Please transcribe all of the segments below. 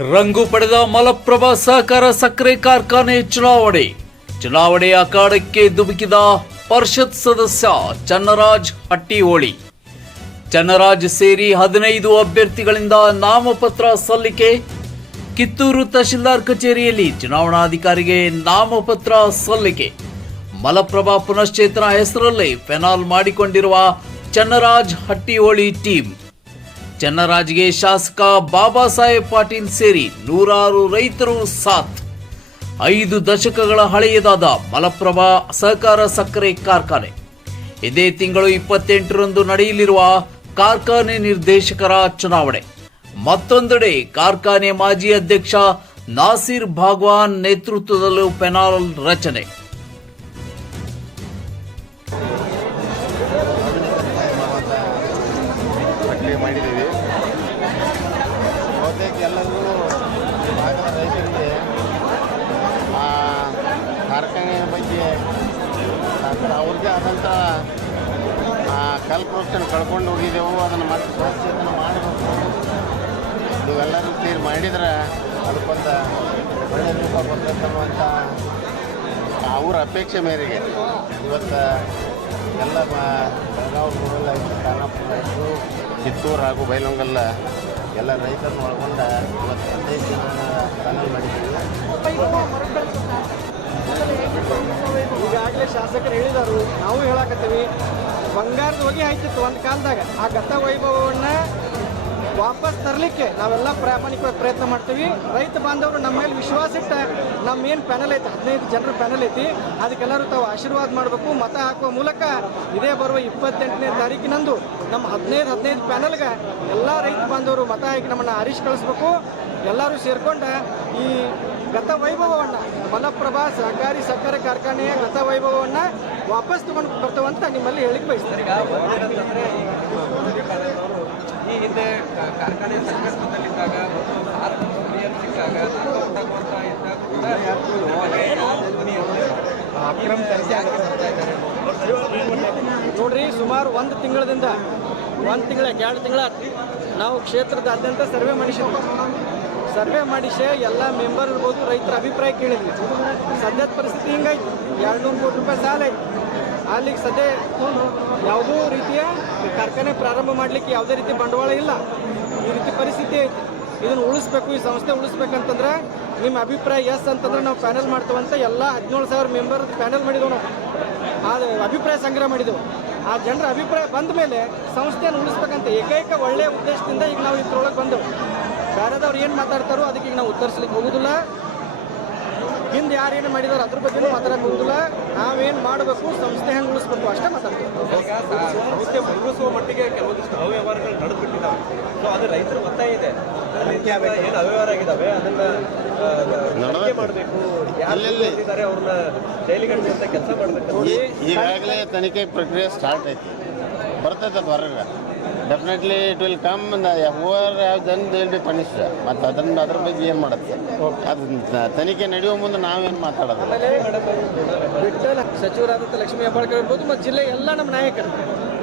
ರಂಗು ಪಡೆದ ಮಲಪ್ರಭಾ ಸಹಕಾರ ಸಕ್ಕರೆ ಕಾರ್ಖಾನೆ ಚುನಾವಣೆ. ಚುನಾವಣೆ ಅಖಾಡಕ್ಕೆ ಧುಮುಕಿದ ಪರಿಷತ್ ಸದಸ್ಯ ಚನ್ನರಾಜ್ ಹಟ್ಟಿಹೋಳಿ ಚನ್ನರಾಜ್ ಸೇರಿ ಹದಿನೈದು ಅಭ್ಯರ್ಥಿಗಳಿಂದ ನಾಮಪತ್ರ ಸಲ್ಲಿಕೆ. ಕಿತ್ತೂರು ತಹಶೀಲ್ದಾರ್ ಕಚೇರಿಯಲ್ಲಿ ಚುನಾವಣಾಧಿಕಾರಿಗೆ ನಾಮಪತ್ರ ಸಲ್ಲಿಕೆ. ಮಲಪ್ರಭಾ ಪುನಶ್ಚೇತನ ಹೆಸರಲ್ಲಿ ಫೆನಾಲ್ ಮಾಡಿಕೊಂಡಿರುವ ಚನ್ನರಾಜ್ ಹಟ್ಟಿಹೋಳಿ ಟೀಮ್. ಚನ್ನರಾಜ್ಗೆ ಶಾಸಕ ಬಾಬಾ ಸಾಹೇಬ್ ಪಾಟೀಲ್ ಸೇರಿ ನೂರಾರು ರೈತರು ಸಾಥ್. ಐದು ದಶಕಗಳ ಹಳೆಯದಾದ ಮಲಪ್ರಭಾ ಸಹಕಾರ ಸಕ್ಕರೆ ಕಾರ್ಖಾನೆ. ಇದೇ ತಿಂಗಳು ಇಪ್ಪತ್ತೆಂಟರಂದು ನಡೆಯಲಿರುವ ಕಾರ್ಖಾನೆ ನಿರ್ದೇಶಕರ ಚುನಾವಣೆ. ಮತ್ತೊಂದೆಡೆ ಕಾರ್ಖಾನೆ ಮಾಜಿ ಅಧ್ಯಕ್ಷ ನಾಸಿರ್ ಭಾಗ್ವಾನ್ ನೇತೃತ್ವದಲ್ಲೂ ಪೆನಾಲ್ ರಚನೆ. ಮಾಡಿದ್ದೀವಿ. ಬಹುತೇಕ ಎಲ್ಲರಿಗೂ ಭಾಗದ ರೈತರಿಗೆ, ಆ ಕಾರ್ಖಾನೆಯ ಬಗ್ಗೆ ಅವ್ರದ್ದೇ ಆದಂಥ ಕಲ್ಪವೃಕ್ಷನ ಕಳ್ಕೊಂಡು ಹೋಗಿದ್ದೆವು, ಅದನ್ನು ಮತ್ತೆ ಸ್ವಚ್ಛತೆಯನ್ನು ಮಾಡಬೇಕು. ನೀವೆಲ್ಲರೂ ಸೇರಿ ಮಾಡಿದ್ರೆ ಅದಕ್ಕೊಂದು ಒಳ್ಳೆಯ ರೂಪ ಬರ್ತದೆ ಅನ್ನುವಂಥ ಅವ್ರ ಅಪೇಕ್ಷೆ ಮೇರೆಗೆ ಇವತ್ತು ಎಲ್ಲ ಬೆಳಗಾವಿ ಖಾನಾಪುರ ಕಿತ್ತೂರು ಹಾಗೂ ಬೈಲೊಂಗಲ್ಲ ಎಲ್ಲ ರೈತರನ್ನು ಒಳಗೊಂಡ ಇವತ್ತು ಹದಿನೈದು ಜನ ಪ್ಯಾನಲ್ ಮಾಡಿದ್ದೀವಿ. ಈಗಾಗಲೇ ಶಾಸಕರು ಹೇಳಿದರು, ನಾವು ಹೇಳಕತ್ತೀವಿ, ಬಂಗಾರದ ಹೊಗೆ ಆಯ್ತಿತ್ತು ಒಂದು ಕಾಲದಾಗ. ಆ ಗತ ವೈಭವವನ್ನು ವಾಪಸ್ ತರಲಿಕ್ಕೆ ನಾವೆಲ್ಲ ಪ್ರಾಮಾಣಿಕವಾಗಿ ಪ್ರಯತ್ನ ಮಾಡ್ತೀವಿ. ರೈತ ಬಾಂಧವರು ನಮ್ಮ ಮೇಲೆ ವಿಶ್ವಾಸ ಇಟ್ಟ ನಮ್ಮ ಏನು ಪ್ಯಾನಲ್ ಐತೆ, ಹದಿನೈದು ಜನರ ಪ್ಯಾನಲ್ ಐತಿ, ಅದಕ್ಕೆಲ್ಲರೂ ತಾವು ಆಶೀರ್ವಾದ ಮಾಡಬೇಕು, ಮತ ಹಾಕುವ ಮೂಲಕ ಇದೇ ಬರುವ ಇಪ್ಪತ್ತೆಂಟನೇ ತಾರೀಕಿನಂದು ನಮ್ಮ ಹದಿನೈದು ಹದಿನೈದು ಪ್ಯಾನಲ್ಗೆ ಎಲ್ಲ ರೈತ ಬಾಂಧವರು ಮತ ಹಾಕಿ ನಮ್ಮನ್ನು ಆರಿಸಿ ಕಳಿಸ್ಬೇಕು. ಎಲ್ಲರೂ ಸೇರ್ಕೊಂಡು ಈ ಗತ ವೈಭವವನ್ನು, ಮಲಪ್ರಭಾ ಸಹಕಾರಿ ಸಕ್ಕರೆ ಕಾರ್ಖಾನೆಯ ಗತ ವೈಭವವನ್ನು ವಾಪಸ್ ತಗೊಂಡು ಬರ್ತವಂತ ನಿಮ್ಮಲ್ಲಿ ಹೇಳಿಕ್ ಬಯಸ್ತಾರೆ ಕಾರ್ಖಾನೆ ಸಂಕಷ್ಟದಲ್ಲಿದ್ದಾಗ ಮತ್ತು ಭಾರತ ಸಿಕ್ಕಾಗ ಕೊಡ್ತಾ ಇದ್ದಾಗ ಕೂಡ? ನೋಡ್ರಿ ಸುಮಾರು ಒಂದು ತಿಂಗಳದಿಂದ ಒಂದು ತಿಂಗಳ ಎರಡು ತಿಂಗಳ ನಾವು ಕ್ಷೇತ್ರದಾದ್ಯಂತ ಸರ್ವೆ ಮಾಡಿಸಿದ್ವಿ. ಸರ್ವೆ ಮಾಡಿಸಿ ಎಲ್ಲ ಮೆಂಬರ್ ಇರ್ಬೋದು ರೈತರ ಅಭಿಪ್ರಾಯ ಕೇಳಿದ್ವಿ. ಸದ್ಯದ ಪರಿಸ್ಥಿತಿ ಹಿಂಗಾಯ್ತು. ಎರಡು ನೂರು ಕೋಟಿ ರೂಪಾಯಿ ಸಾಲ ಐತಿ ಅಲ್ಲಿಗೆ ಸದ್ಯ ಯಾವುದೂ ರೀತಿಯ ಕಾರ್ಖಾನೆ ಪ್ರಾರಂಭ ಮಾಡಲಿಕ್ಕೆ ಯಾವುದೇ ರೀತಿ ಬಂಡವಾಳ ಇಲ್ಲ. ಈ ರೀತಿ ಪರಿಸ್ಥಿತಿ ಐತಿ. ಇದನ್ನು ಉಳಿಸ್ಬೇಕು, ಈ ಸಂಸ್ಥೆ ಉಳಿಸ್ಬೇಕಂತಂದ್ರೆ ನಿಮ್ಮ ಅಭಿಪ್ರಾಯ ಎಸ್ ಅಂತಂದ್ರೆ ನಾವು ಪ್ಯಾನಲ್ ಮಾಡ್ತೇವಂತ ಎಲ್ಲ ಹದಿನೇಳು ಸಾವಿರ ಮೆಂಬರ್ ಪ್ಯಾನಲ್ ಮಾಡಿದೆವು ನಾವು. ಆ ಅಭಿಪ್ರಾಯ ಸಂಗ್ರಹ ಮಾಡಿದೆವು. ಆ ಜನರ ಅಭಿಪ್ರಾಯ ಬಂದ ಮೇಲೆ ಸಂಸ್ಥೆಯನ್ನು ಉಳಿಸ್ಬೇಕಂತ ಏಕೈಕ ಒಳ್ಳೆಯ ಉದ್ದೇಶದಿಂದ ಈಗ ನಾವು ಇದ್ರೊಳಗೆ ಬಂದೆವು. ಬೇರೆದವ್ರು ಏನು ಮಾತಾಡ್ತಾರೋ ಅದಕ್ಕೆ ಈಗ ನಾವು ಉತ್ತರಿಸ್ಲಿಕ್ಕೆ ಹೋಗುದಿಲ್ಲ. ಹಿಂದೆ ಯಾರೇನು ಮಾಡಿದಾರೆ ಅದ್ರ ಬಗ್ಗೆ ಮಾತಾಡಕ್ಕೆ ಹೋಗುದಿಲ್ಲ ನಾವೇನು ಮಾಡಬೇಕು ಸಂಸ್ಥೆ ಹೆಂಗೆ ಉಳಿಸ್ಬೇಕು ಅಷ್ಟೇ ಮಾತಾಡ್ತೀವಿ. ಸಂಸ್ಥೆ ಮುಳುಗಿಸುವ ಮಟ್ಟಿಗೆ ಕೆಲವೊಂದಿಷ್ಟು ಅವ್ಯವಹಾರಗಳು ನಡೆದ್ಬಿಟ್ಟಿದ್ದಾವೆ ಸೊ ಅದು ರೈತರ ಒತ್ತಾಯ ಇದೆ. ಏನು ಅವ್ಯವಹಾರ ಆಗಿದ್ದಾವೆ ಅದನ್ನ ಮಾಡಬೇಕು. ಅವ್ರನ್ನ ಜೈಲಿಗೆ ಕೆಲಸ ಮಾಡಬೇಕು. ಈ- ಈಗಾಗಲೇ ತನಿಖೆ ಪ್ರಕ್ರಿಯೆ ಸ್ಟಾರ್ಟ್ ಐತಿ ಬರ್ತೈತೆ ಅದು ಹೊರಗೆ definitely it will come whoever have done they'll be punish ಮತ್ತು ಅದನ್ನ ಅದ್ರ ಬಗ್ಗೆ ಏನು ಮಾಡುತ್ತೆ? ಅದು ತನಿಖೆ ನಡೆಯುವ ಮುಂದೆ ನಾವೇನು ಮಾತಾಡೋದು? ವಿಠಲ್ ಸಚಿವರಾದಂಥ ಲಕ್ಷ್ಮೀ ಹೆಬ್ಬಾಳ್ಕರ್ ಇರ್ಬೋದು ಮತ್ತು ಜಿಲ್ಲೆ ಎಲ್ಲ ನಮ್ಮ ನಾಯಕರು.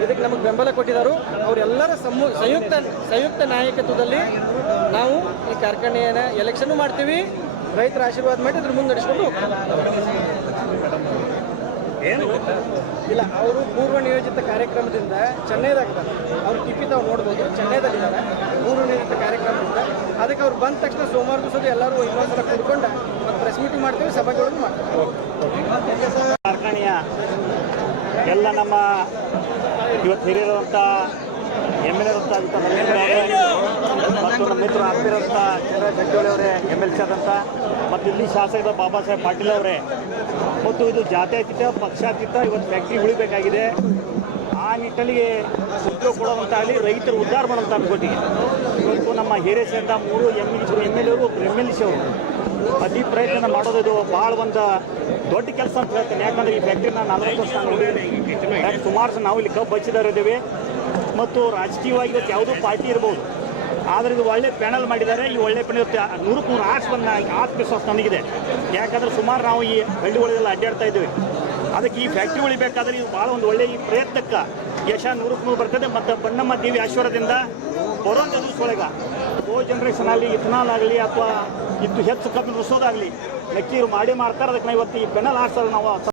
ಇದಕ್ಕೆ ನಮಗೆ ಬೆಂಬಲ ಕೊಟ್ಟಿದ್ದಾರೆ. ಅವರೆಲ್ಲರ ಸಮೂ ಸಂಯುಕ್ತ ಸಂಯುಕ್ತ ನಾಯಕತ್ವದಲ್ಲಿ ನಾವು ಈ ಕಾರ್ಖಾನೆಯನ್ನು ಎಲೆಕ್ಷನ್ ಮಾಡ್ತೀವಿ. ರೈತರ ಆಶೀರ್ವಾದ ಮಾಡಿ ಅದ್ರ ಮುಂದೆ ನಡೆಸ್ಕೊಂಡು ಏನು? ಇಲ್ಲ ಅವರು ಪೂರ್ವ ನಿಯೋಜಿತ ಕಾರ್ಯಕ್ರಮದಿಂದ ಚೆನ್ನೈದಾಗಿದ್ದಾರೆ ಅವ್ರು ಟಿಪಿ ತಾವು ನೋಡ್ಬೋದು ಚೆನ್ನೈದಲ್ಲಿದ್ದಾರೆ. ಪೂರ್ವ ನಿಯೋಜಿತ ಕಾರ್ಯಕ್ರಮದಿಂದ. ಅದಕ್ಕೆ ಅವ್ರು ಬಂದ ತಕ್ಷಣ ಸೋಮವಾರ ದಿವಸದ ಎಲ್ಲರೂ ಇನ್ನೊಂದ್ಸಲ ಕೂತ್ಕೊಂಡು ಮತ್ತು ಪ್ರೆಸ್ ಮೀಟಿಂಗ್ ಮಾಡ್ತೀವಿ ಸಭೆಗಳನ್ನು ಮಾಡ್ತೀವಿ. ಕಾರ್ಖಾನೆಯ ಎಲ್ಲ ನಮ್ಮ ಇವತ್ತು ಹಿರಿಯರಂಥ ಎಂ ಎಲ್ ಎರಂಥ ಮತ್ತು ನಮ್ಮ ಮಿತ್ರ ಆಗ್ತಿರೋಂಥ ಚಂದ್ರ ಜಗ್ಗೋಳಿ ಅವರೇ, ಎಂ ಎಲ್ ಸಿ ಆದಂಥ ಮತ್ತು ಇಲ್ಲಿ ಶಾಸಕರ ಬಾಬಾ ಸಾಹೇಬ್ ಪಾಟೀಲ್ ಅವರೇ. ಮತ್ತು ಇದು ಜಾತ್ಯತೀತ, ಪಕ್ಷಾತೀತ, ಇವತ್ತು ಫ್ಯಾಕ್ಟ್ರಿ ಉಳಿಬೇಕಾಗಿದೆ. ಆ ನಿಟ್ಟಲ್ಲಿಗೆ ಉದ್ಯೋಗ ಕೊಡುವಂತಾಗಲಿ, ರೈತರು ಉದ್ಧಾರ ಮಾಡುವಂಥ ಅನ್ಕೊಟ್ಟಿಗೆ ಇವತ್ತು ನಮ್ಮ ಹಿರಿಯ ಸೇರಿದ ಮೂರು ಎಂ ಇಬ್ಬರು ಎಂ ಎಲ್ ಎವರು ಎಂ ಎಲ್ ಸಿ ಅವರು. ಅತಿ ಪ್ರಯತ್ನ ಮಾಡೋದು ಇದು ಭಾಳ ಒಂದು ದೊಡ್ಡ ಕೆಲಸ ಅಂತ ಹೇಳ್ತೇನೆ. ಯಾಕಂದ್ರೆ ಈ ಫ್ಯಾಕ್ಟ್ರಿನ ನಲವತ್ತು ವರ್ಷ ಸುಮಾರು ನಾವು ಇಲ್ಲಿ ಕಬ್ಬು ಹಚ್ಚಿದವರು ಇದ್ದೀವಿ. ಮತ್ತು ರಾಜಕೀಯವಾಗಿ ಇವತ್ತು ಯಾವುದೋ ಪಾರ್ಟಿ ಇರ್ಬೋದು. ಆದರೆ ಇದು ಒಳ್ಳೆ ಪ್ಯಾನಲ್ ಮಾಡಿದ್ದಾರೆ. ಈ ಒಳ್ಳೆ ಪ್ಯಾನಲ್ ನೂರಕ್ಕೆ ನೂರು ಆರ್ಟ್ಸ್ ಬಂದ ಆತ್ಮವಿಶ್ವಾಸ ನನಗಿದೆ ಯಾಕಂದ್ರೆ ಸುಮಾರು ನಾವು ಈ ಹಳ್ಳಿಗಳಿಗೆಲ್ಲ ಅಡ್ಡಾಡ್ತಾ ಇದ್ದೀವಿ. ಅದಕ್ಕೆ ಈ ಫ್ಯಾಕ್ಟ್ರಿ ಉಳಿಬೇಕಾದ್ರೆ ಇದು ಭಾಳ ಒಂದು ಒಳ್ಳೆಯ ಈ ಪ್ರಯತ್ನಕ್ಕೆ ಯಶ ನೂರಕ್ಕೆ ನೂರು ಬರ್ತದೆ. ಮತ್ತು ಬಣ್ಣಮ್ಮ ದೇವಿ ಆಶೀರ್ವಾದದಿಂದ ಬರೋದು ಒಳಗೆ ಓ ಜನ್ರೇಷನ್ ಆಗಲಿ ಇಥನಾಲ್ ಆಗಲಿ ಅಥವಾ ಇದು ಹೆಚ್ಚು ಕಮ್ಮಿ ಉಳಿಸೋದಾಗಲಿ ನಕ್ಕೀರು ಮಾಡಿ ಮಾಡ್ತಾರೆ. ಅದಕ್ಕೆ ನಾವು ಇವತ್ತು ಈ ಪೆನಲ್ ಆಡ್ಸೋದು ನಾವು